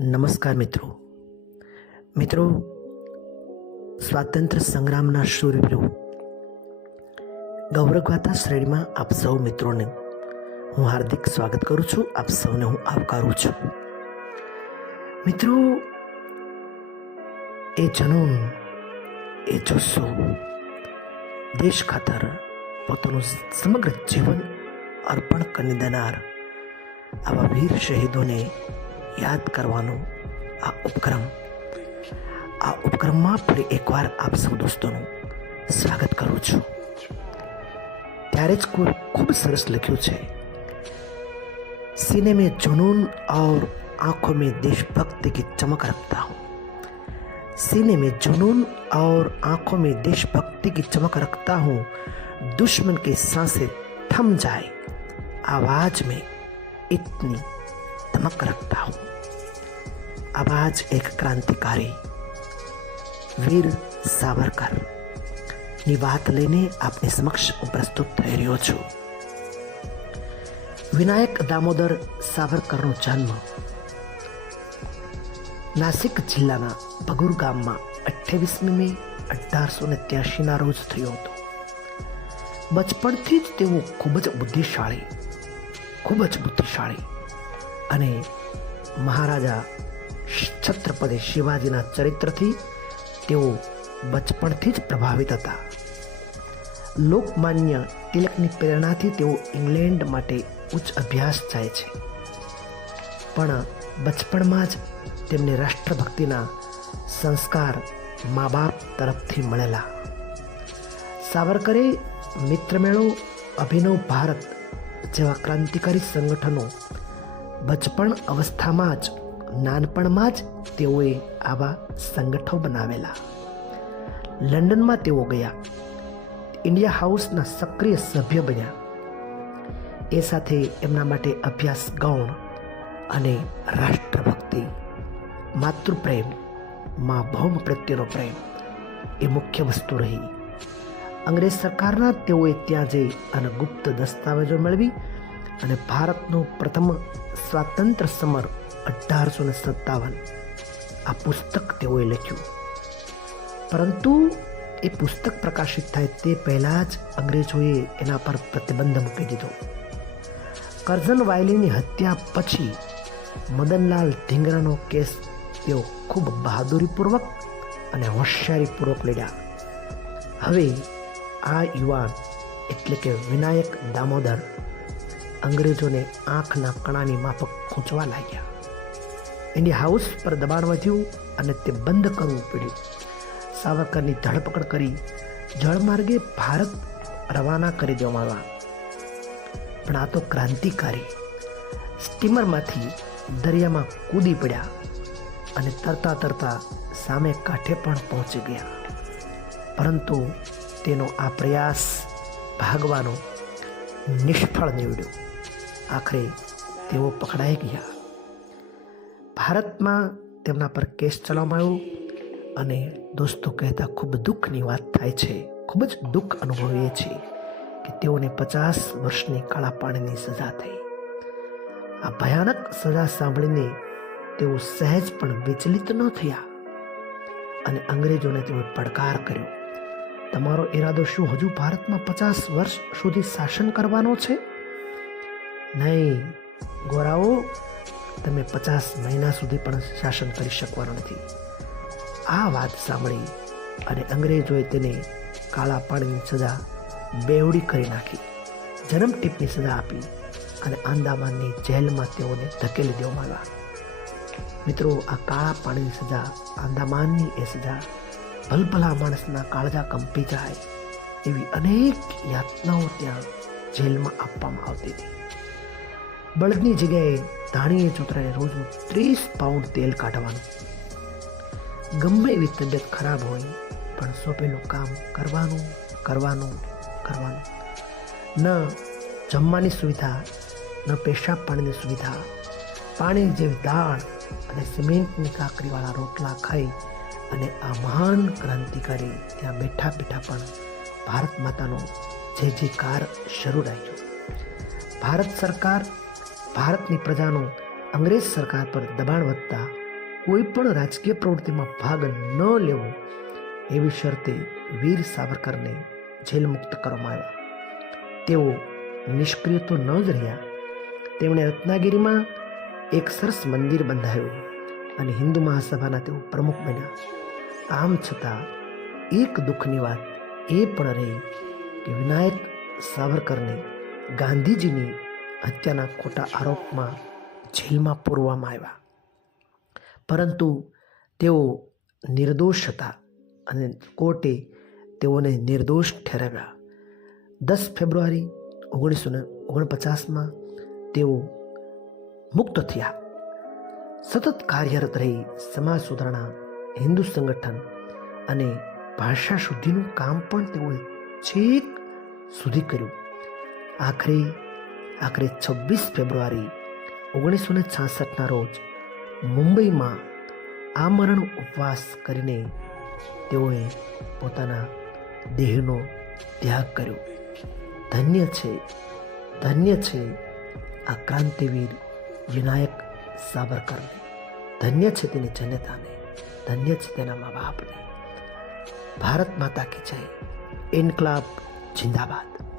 નમસ્કાર મિત્રો. મિત્રો સ્વાતંત્ર્ય સંગ્રામના શૂરવીરો ગૌરવગાથા શ્રેણીમાં આપ સૌ મિત્રોને હું હાર્દિક સ્વાગત કરું છું. આપ સૌને હું આવકારું છું. મિત્રો, એ જનૂન એ જુસ્સો દેશ ખાતર પોતાનું સમગ્ર જીવન અર્પણ કરી દેનાર આવા વીર શહીદોને યાદ કરવાનો આ ઉપક્રમ આ ઉપક્રમમાં ફરી એકવાર આપ સૌ દોસ્તોનું સ્વાગત કરું છું ત્યારે જ કોઈ ખૂબ સરસ લખ્યું છે सीने में जुनून और आंखों में देशभक्ति की चमक रखता हूँ सीने में जुनून और आंखों में देशभक्ति की चमक रखता हूँ दुश्मन की सांसें थम जाए आवाज में इतनी धमक रखता हूँ आवाज एक क्रांतिकारी વીર સાવરકર ની વાત લઈને આપની સમક્ષ હું પ્રસ્તુત થઈ રહ્યો છું વિનાયક દામોદર સાવરકરનો જન્મ નાસિક જિલ્લાના ભગુર ગામમાં અઠ્યાવીસમી મે અઢારસો ને ત્યાસીના રોજ થયો હતો બચપણથી જ તેઓ ખૂબ જ બુદ્ધિશાળી ખૂબ જ બુદ્ધિશાળી અને મહારાજા છત્રપતિ શિવાજીના ચરિત્રથી તેઓ બચપણથી જ પ્રભાવિત હતા. લોકમાન્ય તિલકની પ્રેરણાથી તેઓ ઇંગ્લેન્ડ માટે ઉચ્ચ અભ્યાસ જાય છે. પણ બચપણમાં જ તેમને રાષ્ટ્રભક્તિના સંસ્કાર મા બાપ તરફથી મળેલા. સાવરકરે મિત્રમેળો, અભિનવ ભારત જેવા ક્રાંતિકારી સંગઠનો બચપણ અવસ્થામાં જ, નાનપણમાં જ તેઓએ આવા સંગઠનો બનાવેલા. લંડનમાં તેઓ ગયા. ઇન્ડિયા હાઉસના સક્રિય સભ્ય બન્યા. એ સાથે એમના માટે અભ્યાસ ગૌણ અને રાષ્ટ્રભક્તિ, માતૃપ્રેમ, મા ભૌમ પ્રત્યેનો પ્રેમ એ મુખ્ય વસ્તુ રહી. અંગ્રેજ સરકારના તેઓએ ત્યાં જઈ અને ગુપ્ત દસ્તાવેજો મેળવી અને ભારતનું પ્રથમ સ્વાતંત્ર્ય સમર અઢારસો ને સત્તાવન. આ પુસ્તક તેઓએ લખ્યું. પરંતુ એ પુસ્તક પ્રકાશિત થાય તે પહેલાં જ અંગ્રેજોએ એના પર પ્રતિબંધ મૂકી દીધો. કરઝન વાયલીની હત્યા પછી મદનલાલ ધીંગરાનો કેસ તેઓ ખૂબ બહાદુરીપૂર્વક અને હોશિયારીપૂર્વક લડ્યા. હવે આ યુવાન એટલે કે વિનાયક દામોદર અંગ્રેજોને આંખના કણાની માફક ખૂંચવા લાગ્યા. એની હાઉસ પર દબાણ વધ્યું અને તે બંધ કરવું પડ્યું. સાવરકરની ધરપકડ કરી જળમાર્ગે ભારત રવાના કરી દેવામાં આવ્યા. પણ આ તો ક્રાંતિકારી. સ્ટીમરમાંથી દરિયામાં કૂદી પડ્યા અને તરતા તરતા સામે કાંઠે પણ પહોંચી ગયા. પરંતુ તેનો આ પ્રયાસ ભાગવાનો નિષ્ફળ નીવડ્યો. આખરે તેઓ પકડાઈ ગયા. ભારતમાં તેમના પર કેસ ચલાવવામાં આવ્યો અને દોસ્તો કહેતા ખૂબ દુઃખની વાત થાય છે. ખૂબ જ દુઃખ અનુભવીએ છીએ કે તેઓને પચાસ વર્ષની કાળા પાણીની સજા થઈ. આ ભયાનક સજા સાંભળીને તેઓ સહેજ પણ વિચલિત ન થયા અને અંગ્રેજોને તેઓએ પડકાર કર્યો. તમારો ઈરાદો શું હજુ ભારતમાં પચાસ વર્ષ સુધી શાસન કરવાનો છે? નહીં. ગોરાઓ, તમે પચાસ મહિના સુધી પણ શાસન કરી શકવાનું નથી. આ વાત સાંભળી અને અંગ્રેજોએ તેને કાળા પાણીની સજા બેવડી કરી નાખી. જન્મ ટીપની સજા આપી અને આંદામાનની જેલમાં તેઓને ધકેલી દેવામાં આવ્યા. મિત્રો, આ કાળા પાણીની સજા, આંદામાનની એ સજા, ભલભલા માણસના કાળજા કંપી જાય એવી અનેક યાતનાઓ ત્યાં જેલમાં આપવામાં આવતી હતી. બળદની જગ્યાએ ધાણીએ ચોતરાને રોજનું ત્રીસ પાઉન્ડ તેલ કાઢવાનું. ગમે એવી તબિયત ખરાબ હોય, પણ સોંપેલું કામ કરવાનું કરવાનું કરવાનું. ન જમવાની સુવિધા, ન પેશાબ પાણીની સુવિધા. પાણી જેવી દાળ અને સિમેન્ટની કાકરીવાળા રોટલા ખાઈ અને આ મહાન ક્રાંતિકારી ત્યાં બેઠા બેઠા પણ ભારત માતાનો જે જે કાર શરૂ રાખ્યો. ભારત સરકાર ભારતની પ્રજાનું અંગ્રેજ સરકાર પર દબાણ વધતા કોઈ પણ રાજકીય પ્રવૃત્તિમાં ભાગ ન લેવો એવી શરતે વીર સાવરકરને જેલ મુક્ત કરવામાં આવ્યા. તેઓ નિષ્ક્રિય તો ન જ રહ્યા, તેમણે રત્નાગીરીમાં એક સરસ મંદિર બંધાયું અને હિન્દુ મહાસભાના તેઓ પ્રમુખ બન્યા. આમ છતાં એક દુઃખની વાત એ પણ રહી કે વિનાયક સાવરકરને ગાંધીજીની હત્યાના ખોટા આરોપમાં જેલમાં પૂરવામાં આવ્યા. પરંતુ તેઓ નિર્દોષ હતા અને કોર્ટે તેઓને નિર્દોષ ઠેરવ્યા. દસ ફેબ્રુઆરી ઓગણીસો ને ઓગણપચાસમાં તેઓ મુક્ત થયા. સતત કાર્યરત રહી સમાજ સુધારણા, હિન્દુ સંગઠન અને ભાષા શુદ્ધિનું કામ પણ તેઓએ છેક સુધી કર્યું. આખરે આખરે છવ્વીસ ફેબ્રુઆરી ઓગણીસો ને છાસઠના રોજ મુંબઈમાં આમરણ ઉપવાસ કરીને તેઓએ પોતાના દેહનો ત્યાગ કર્યો. ધન્ય છે ધન્ય છે આ ક્રાંતિવીર વિનાયક સાવરકરને ધન્ય છે તેની જનતાને ધન્ય છે તેના મા બાપને ભારત માતા કી જય. ઇન્કલાબ, જિંદાબાદ.